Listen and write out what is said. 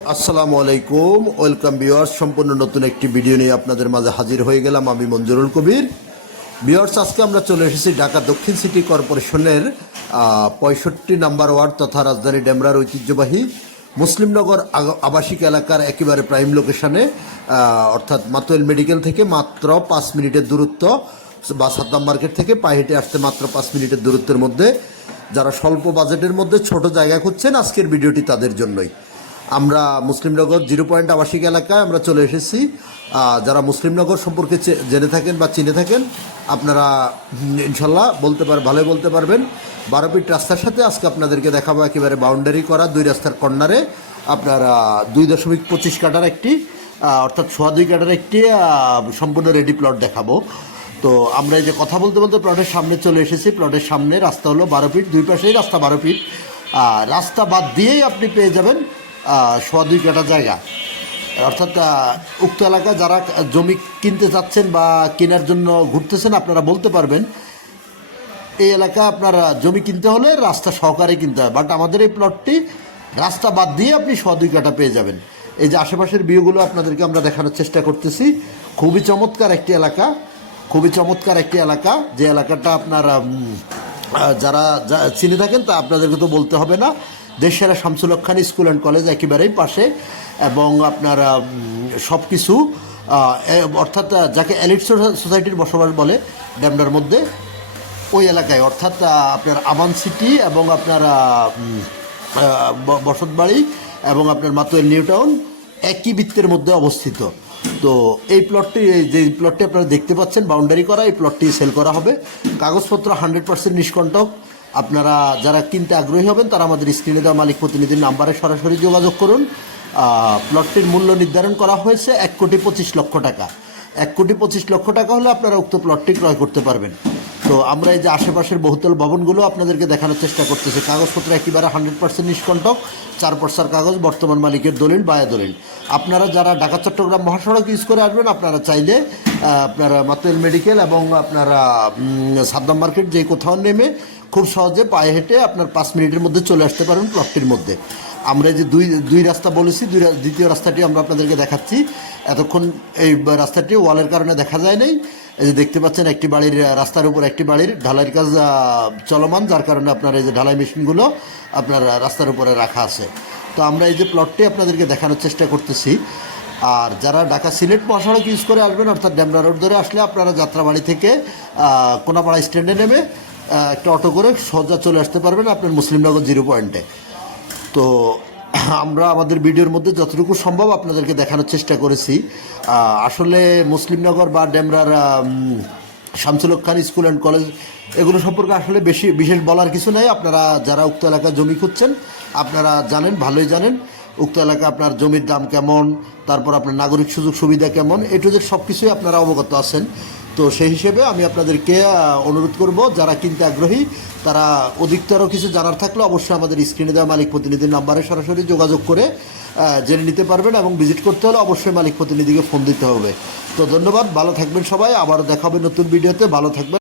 আসসালামু আলাইকুম, welcome viewers. সম্পূর্ণ নতুন একটি ভিডিও নিয়ে আপনাদের মাঝে হাজির হয়ে গেলাম আমি মঞ্জুরুল কবির। ভিউয়ার্স, আজকে আমরা চলে এসেছি ঢাকা দক্ষিণ সিটি কর্পোরেশনের 65 নম্বর ওয়ার্ড তথা রাজধানী ডেমরার ঐতিহ্যবাহী মুসলিমনগর আবাসিক এলাকার একেবারে প্রাইম লোকেশনে, অর্থাৎ মাতুয়েল মেডিকেল থেকে মাত্র 5 মিনিটের দূরত্ব বা সাদ্দাম মার্কেট থেকে পায়ে হেঁটে আসতে মাত্র 5 মিনিটের দূরত্বের মধ্যে যারা স্বল্প বাজেটের মধ্যে ছোট জায়গা খুঁজছেন, আজকের ভিডিওটি তাদের জন্যই। আমরা মুসলিমনগর 0 পয়েন্ট আবাসিক এলাকায় আমরা চলে এসেছি। যারা মুসলিমনগর সম্পর্কে জেনে থাকেন বা চিনে থাকেন, আপনারা ইনশাল্লাহ ভালোই বলতে পারবেন। 12 ফিট রাস্তার সাথে আজকে আপনাদেরকে দেখাবো একেবারে বাউন্ডারি করা 2 রাস্তার কর্নারে আপনার 2.25 কাঠার একটি অর্থাৎ 2.25 কাঠার একটি সম্পূর্ণ রেডি প্লট দেখাবো। তো আমরা এই যে কথা বলতে বলতে প্লটের সামনে চলে এসেছি। প্লটের সামনে রাস্তা হলো 12 ফিট, দুই পাশেই রাস্তা 12 ফিট। রাস্তা বাদ দিয়েই আপনি পেয়ে যাবেন 2.25 কাঠা জায়গা। অর্থাৎ উক্ত এলাকায় যারা জমি কিনতে চাচ্ছেন বা কেনার জন্য ঘুরতেছেন, আপনারা বলতে পারবেন এই এলাকায় আপনার জমি কিনতে হলে রাস্তা সহকারে কিনতে হয়। বাট আমাদের এই প্লটটি রাস্তা বাদ দিয়ে আপনি 2.25 কাঠা পেয়ে যাবেন। এই যে আশেপাশের ভিউগুলো আপনাদেরকে আমরা দেখানোর চেষ্টা করতেছি। খুবই চমৎকার একটি এলাকা, খুবই চমৎকার একটি এলাকা। যে এলাকাটা আপনার যারা চিনে থাকেন তা আপনাদেরকে তো বলতে হবে না। দেশের শামসুল হক খান স্কুল অ্যান্ড কলেজ একেবারেই পাশে, এবং আপনার সব কিছু অর্থাৎ যাকে এলিট সোসাইটির বসবাস বলে ডেমরার মধ্যে, ওই এলাকায় অর্থাৎ আপনার আমান সিটি এবং আপনার বসতবাড়ি এবং আপনার মাতুয়েল নিউ টাউন একই বৃত্তের মধ্যে অবস্থিত। তো এই প্লটটি, যে প্লটটি আপনারা দেখতে পাচ্ছেন বাউন্ডারি করা, এই প্লটটি সেল করা হবে। কাগজপত্র 100% নিষ্কণ্টক। আপনারা যারা কিনতে আগ্রহী হবেন তারা আমাদের স্ক্রিনে দেওয়া মালিক প্রতিনিধির নাম্বারে সরাসরি যোগাযোগ করুন। প্লটটির মূল্য নির্ধারণ করা হয়েছে 1,25,00,000 টাকা। 1,25,00,000 টাকা হলে আপনারা উক্ত প্লটটি ক্রয় করতে পারবেন। তো আমরা এই যে আশেপাশের বহুতল ভবনগুলো আপনাদেরকে দেখানোর চেষ্টা করতেছি। কাগজপত্র একেবারে 100% নিষ্কণ্টক। 4 পর্সার কাগজ, বর্তমান মালিকের দলিল, বায়া দলিল। আপনারা যারা ঢাকা চট্টগ্রাম মহাসড়ক ইউজ করে আসবেন, আপনারা চাইলে আপনারা মাতুয়েল মেডিকেল এবং আপনারা সাদ্দাম মার্কেট যে কোথাও নেমে খুব সহজে পায়ে হেঁটে আপনার 5 মিনিটের মধ্যে চলে আসতে পারেন প্লটটির মধ্যে। আমরা যে দুই রাস্তা বলেছি, দ্বিতীয় রাস্তাটি আমরা আপনাদেরকে দেখাচ্ছি। এতক্ষণ এই রাস্তাটি ওয়ালের কারণে দেখা যায় নাই। এই যে দেখতে পাচ্ছেন একটি বাড়ির রাস্তার উপর একটি বাড়ির ঢালাইয়ের কাজ চলমান, যার কারণে আপনার এই যে ঢালাই মেশিনগুলো আপনার রাস্তার উপরে রাখা আছে। তো আমরা এই যে প্লটটি আপনাদেরকে দেখানোর চেষ্টা করতেছি। আর যারা ঢাকা সিলেট মহাসড়ক ইউজ করে আসবেন, অর্থাৎ ডেমরা রোড ধরে আসলে আপনারা যাত্রাবাড়ি থেকে কোনাপাড়া স্ট্যান্ডে নেমে একটা অটো করে সোজা চলে আসতে পারবেন আপনার মুসলিমনগর 0 পয়েন্টে। তো আমরা আমাদের ভিডিওর মধ্যে যতটুকু সম্ভব আপনাদেরকে দেখানোর চেষ্টা করেছি। আসলে মুসলিমনগর বা ডেমরার শামসুল হক খান স্কুল অ্যান্ড কলেজ এগুলো সম্পর্কে আসলে বিশেষ বলার কিছু নাই। আপনারা যারা উক্ত এলাকায় জমি খুঁজছেন, আপনারা জানেন, ভালোই জানেন উক্ত এলাকায় আপনার জমির দাম কেমন, তারপর আপনার নাগরিক সুযোগ সুবিধা কেমন, এটুদের সব কিছুই আপনারা অবগত আছেন। তো সেই হিসেবে আমি আপনাদেরকে অনুরোধ করব, যারা কিনতে আগ্রহী তারা অধিকতর কিছু জানার থাকলে অবশ্যই আমাদের স্ক্রিনে দেওয়া মালিক প্রতিনিধির নাম্বারে সরাসরি যোগাযোগ করে জেনে নিতে পারবেন, এবং ভিজিট করতে হলে অবশ্যই মালিক প্রতিনিধিকে ফোন দিতে হবে। তো ধন্যবাদ, ভালো থাকবেন সবাই। আবারও দেখা হবে নতুন ভিডিওতে। ভালো থাকবেন।